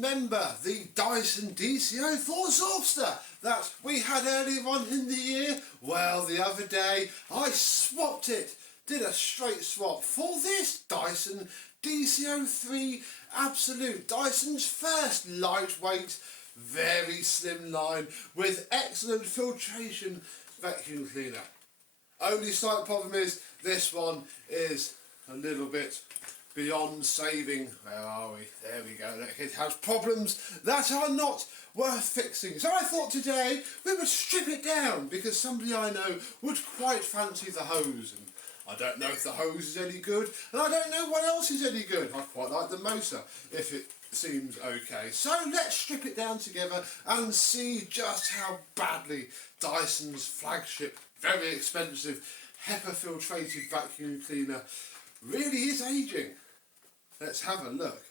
remember the Dyson DC04 Zorbster that we had earlier on in the year? Well, the other day I swapped it, did a straight swap for this Dyson DC03 Absolute, Dyson's first lightweight, very slim line with excellent filtration vacuum cleaner. Only slight problem is this one is a little bit beyond saving. Where are we? There we go. It has problems that are not worth fixing. So I thought today we would strip it down because somebody I know would quite fancy the hose. And I don't know if the hose is any good, and I don't know what else is any good. I quite like the motor if it seems okay. So let's strip it down together and see just how badly Dyson's flagship, very expensive, HEPA filtrated vacuum cleaner really is aging. Let's have a look.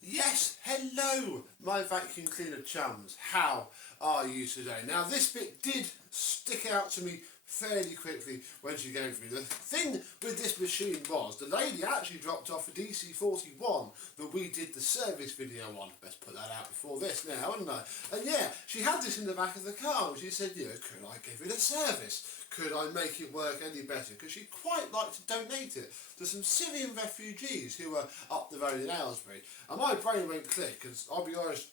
Yes, hello my vacuum cleaner chums, how are you today? Now this bit did stick out to me fairly quickly when she came to me. The thing with this machine was the lady actually dropped off a DC41 that we did the service video on. Best put that out before this now, hadn't I? And yeah, she had this in the back of the car and she said, you know, could I give it a service? Could I make it work any better? Because she'd quite like to donate it to some Syrian refugees who are up the road in Aylesbury. And my brain went click, because I'll be honest,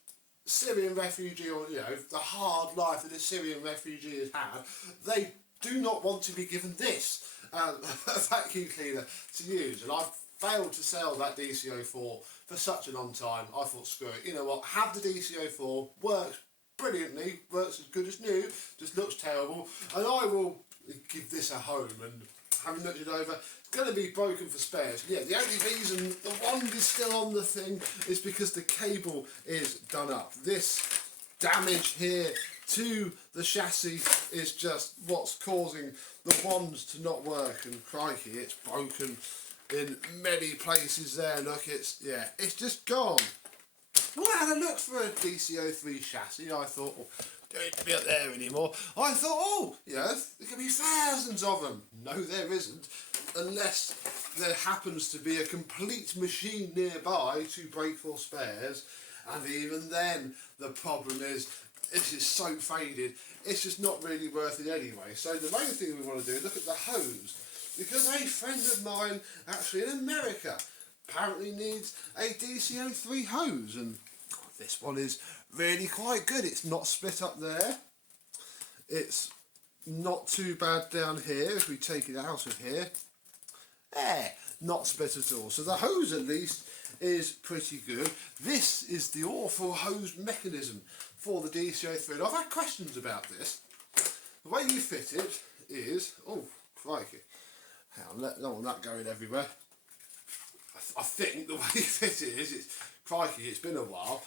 Syrian refugee, or you know, the hard life that a Syrian refugee has had, they do not want to be given this a vacuum cleaner to use. And I've failed to sell that DC04 for such a long time. I thought, screw it, you know what, have the DC04, works brilliantly, works as good as new, just looks terrible, and I will give this a home. And having looked it over, it's going to be broken for spares. Yeah, the only reason the wand is still on the thing is because the cable is done up. This damage here to the chassis is just what's causing the wands to not work, and crikey, it's broken in many places there. Look, it's just gone. When I had a look for a DC03 chassis, I thought, well, don't need to be up there anymore. I thought, oh, yeah, there could be thousands of them. No, there isn't, unless there happens to be a complete machine nearby to break for spares. And even then, the problem is, this is so faded, it's just not really worth it anyway. So the main thing we want to do is look at the hose, because a friend of mine, actually in America, apparently needs a DC03 hose, and this one is really quite good. It's not split up there, it's not too bad down here. If we take it out of here, not split at all. So the hose at least is pretty good. This is the awful hose mechanism for the DC03. And I've had questions about this. The way you fit it is, oh crikey, hang on, don't want that going everywhere. I think the way you fit it is, it's crikey, it's been a while,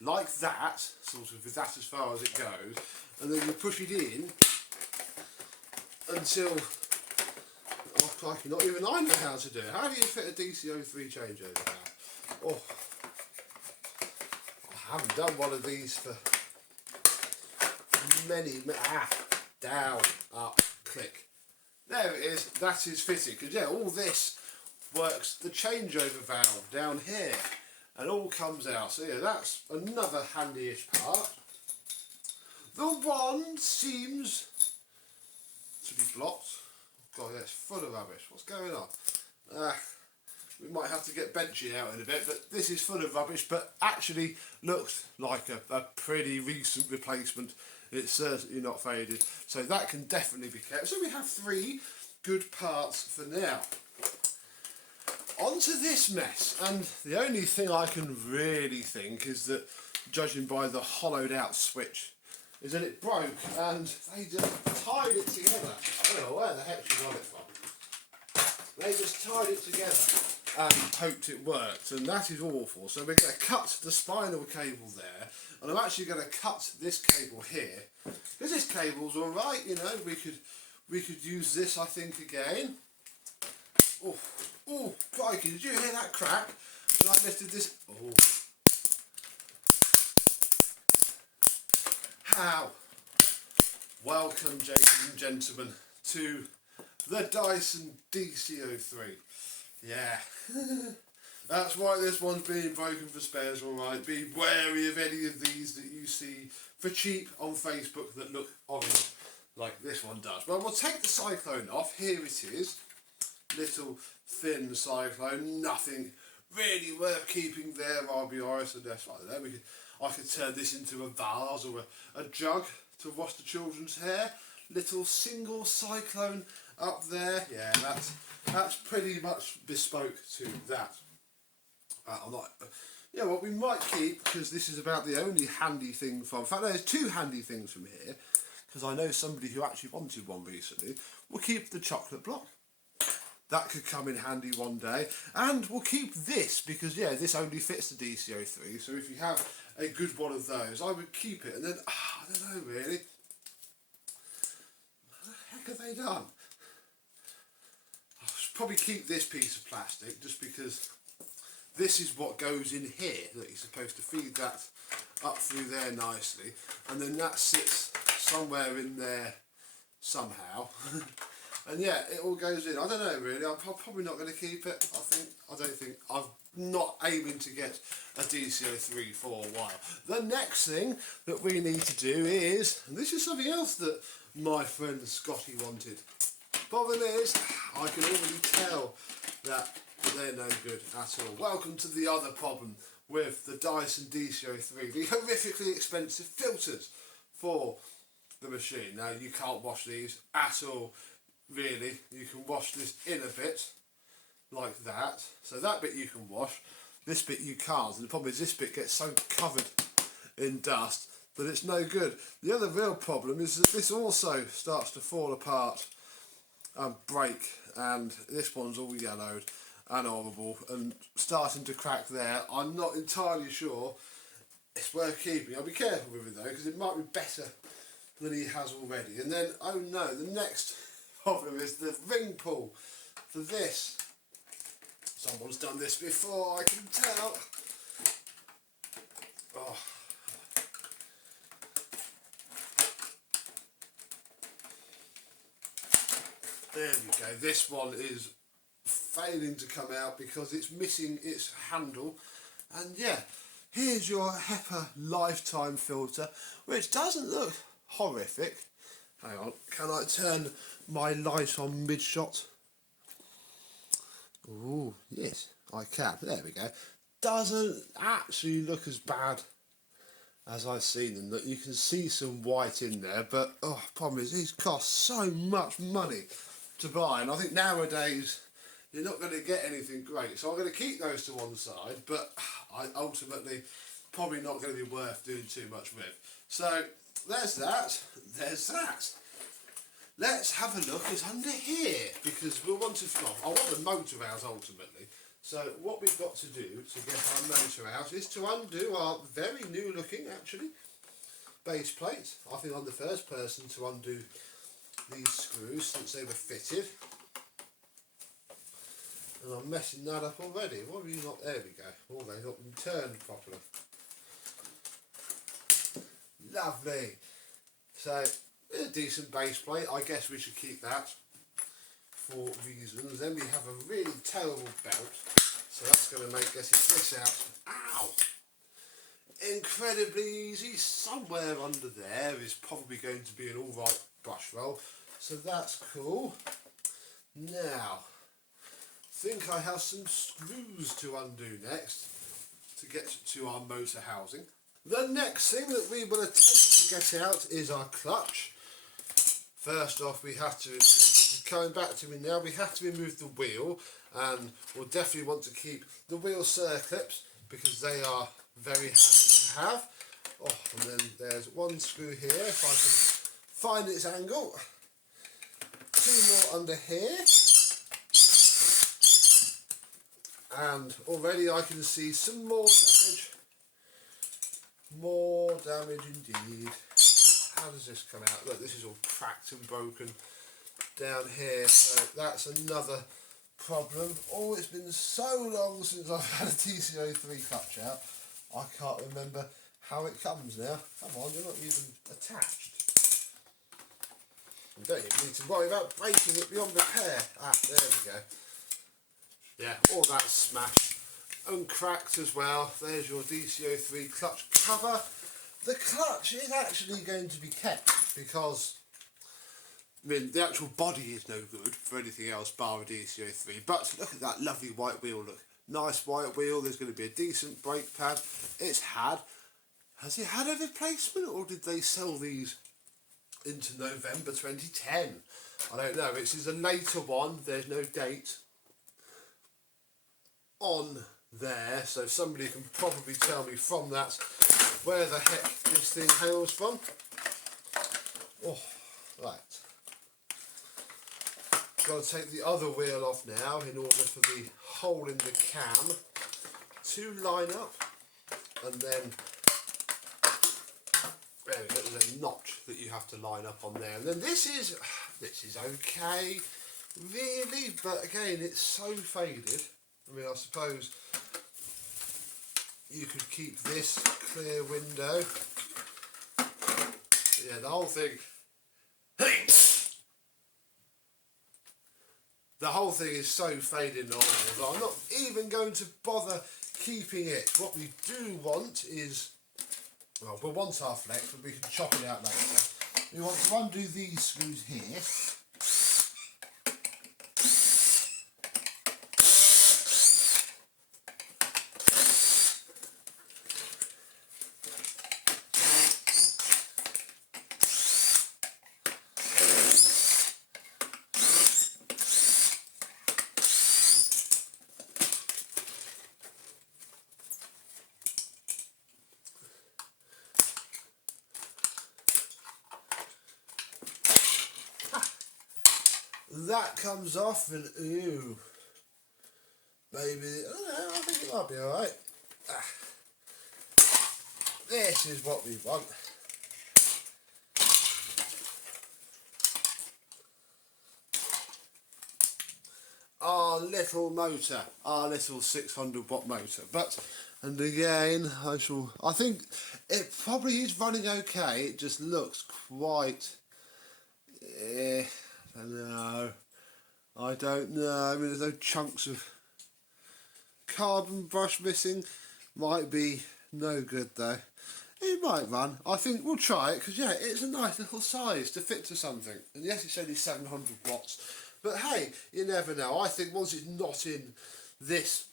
like that, sort of with that as far as it goes, and then you push it in until, oh crikey, not even I know how to do it. How do you fit a DC03 changeover now? Oh, I haven't done one of these for many, down, up, click. There it is, that is fitted, because yeah, all this works the changeover valve down here and all comes out. So yeah, that's another handy-ish part. The wand seems to be blocked. God, yeah, it's full of rubbish. What's going on? We might have to get Benchy out in a bit, but this is full of rubbish, but actually looks like a pretty recent replacement. It's certainly not faded, so that can definitely be kept. So we have 3 good parts for now. Onto this mess, and the only thing I can really think is that, judging by the hollowed out switch, is that it broke and they just tied it together. I don't know where the heck she got it from. They just tied it together and hoped it worked, and that is awful. So we're going to cut the spinal cable there, and I'm actually going to cut this cable here, because this cable's alright, you know, we could use this, I think, again. Oh, crikey, did you hear that crack when I lifted this? Oh. How? Welcome, ladies and gentlemen, to the Dyson DC03. Yeah. That's why this one's being broken for spares, alright. Be wary of any of these that you see for cheap on Facebook that look orange, like this one does. Well, we'll take the cyclone off. Here it is. Little thin cyclone, nothing really worth keeping there, I'll be honest. And that's like that. I could turn this into a vase or a jug to wash the children's hair. Little single cyclone up there. Yeah, that's pretty much bespoke to that. I'm not. Yeah, what we might keep, because this is about the only handy thing from. In fact, there's two handy things from here, because I know somebody who actually wanted one recently. We'll keep the chocolate block. That could come in handy one day. And we'll keep this, because yeah, this only fits the DC03. So if you have a good one of those, I would keep it. And then, I don't know really. What the heck have they done? I'll probably keep this piece of plastic, just because this is what goes in here, that you're supposed to feed that up through there nicely, and then that sits somewhere in there somehow. And yeah, it all goes in. I don't know really, I'm probably not going to keep it. I'm not aiming to get a DC03 for a while. The next thing that we need to do is, and this is something else that my friend Scotty wanted. Problem is, I can already tell that they're no good at all. Welcome to the other problem with the Dyson DC03, the horrifically expensive filters for the machine. Now you can't wash these at all, really. You can wash this in a bit, like that. So that bit you can wash, this bit you can't. And the problem is this bit gets so covered in dust that it's no good. The other real problem is that this also starts to fall apart and break, and this one's all yellowed and horrible and starting to crack there. I'm not entirely sure it's worth keeping. I'll be careful with it though, because it might be better than he has already. And then, oh no, the next problem is the ring pull for this. Someone's done this before, I can tell. Oh. There we go. This one is failing to come out because it's missing its handle. And yeah, here's your HEPA lifetime filter, which doesn't look horrific. Hang on, can I turn my light on mid-shot? Oh, yes, I can. There we go. Doesn't actually look as bad as I've seen them. That you can see some white in there, but oh, problem is these cost so much money to buy, and I think nowadays you're not going to get anything great. So I'm going to keep those to one side, but I ultimately probably not going to be worth doing too much with. So there's that. There's that. Let's have a look at under here, because we'll want to. I want the motor out ultimately. So what we've got to do to get our motor out is to undo our very new looking, actually, base plate. I think I'm the first person to undo these screws since they were fitted. And I'm messing that up already. Why are you not? There we go. Oh, they've not been turned properly. Lovely. So, a decent base plate. I guess we should keep that for reasons. Then we have a really terrible belt. So that's going to make getting this out. Ow! Incredibly easy. Somewhere under there is probably going to be an alright brush roll. So that's cool. Now, I think I have some screws to undo next to get to our motor housing. The next thing that we will attempt to get out is our clutch. First off, we have to, coming back to me now, we have to remove the wheel, and we'll definitely want to keep the wheel circlips because they are very handy to have. Oh, and then there's one screw here, if I can find its angle. Two more under here. And already I can see some more damage. More damage indeed. How does this come out? Look, this is all cracked and broken down here. So that's another problem. Oh, it's been so long since I've had a DC03 clutch out. I can't remember how it comes now. Come on, you're not even attached. You don't even need to worry about breaking it beyond repair. Ah, there we go. Yeah, all that's smashed. Uncracked as well. There's your DC03 clutch cover. The clutch is actually going to be kept because, I mean, the actual body is no good for anything else bar a DC03. But look at that lovely white wheel, look. Nice white wheel. There's going to be a decent brake pad. Has it had a replacement, or did they sell these into November 2010? I don't know. This is a later one. There's no date on there, so somebody can probably tell me from that where the heck this thing hails from. Oh, right. Got to take the other wheel off now in order for the hole in the cam to line up, and then there we go, there's a notch that you have to line up on there, and then this is okay really, but again it's so faded. I mean, I suppose you could keep this clear window, but yeah, the whole thing is so faded and horrible that I'm not even going to bother keeping it. What we do want is, well, we'll want our flex, but we can chop it out later. We want to undo these screws here. That comes off, and ooh, maybe, I don't know, I think it might be alright. This is what we want. Our little motor, our little 600 watt motor, and again, I think it probably is running okay. It just looks quite, I don't know. I mean, there's no chunks of carbon brush missing. Might be no good though. It might run. I think we'll try it because, yeah, it's a nice little size to fit to something. And yes, it's only 700 watts. But hey, you never know. I think once it's not in this,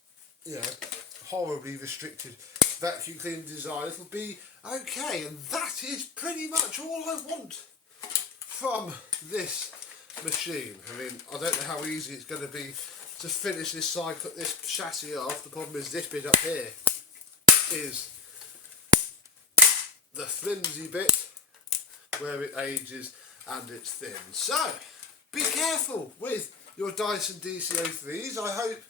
horribly restricted vacuum cleaning design, it'll be okay. And that is pretty much all I want from this machine. I mean, I don't know how easy it's going to be to finish this side, put this chassis off. The problem is this bit up here is the flimsy bit where it ages and it's thin. So be careful with your Dyson DC03s. I hope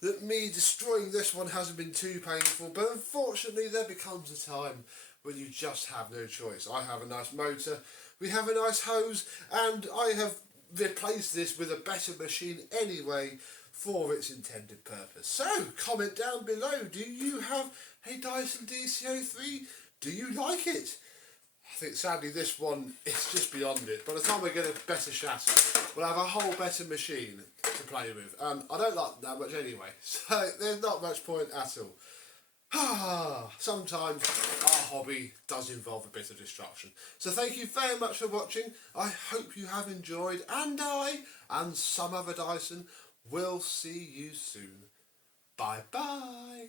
that me destroying this one hasn't been too painful, but unfortunately there becomes a time when you just have no choice. I have a nice motor, we have a nice hose, and I have replaced this with a better machine anyway for its intended purpose. So comment down below, do you have a Dyson DC03? Do you like it? I think sadly this one is just beyond it. By the time I get a better chassis, we'll have a whole better machine to play with. And I don't like that much anyway, so there's not much point at all. Sometimes our hobby does involve a bit of destruction. So thank you very much for watching. I hope you have enjoyed, and I, and some other Dyson, will see you soon. Bye bye.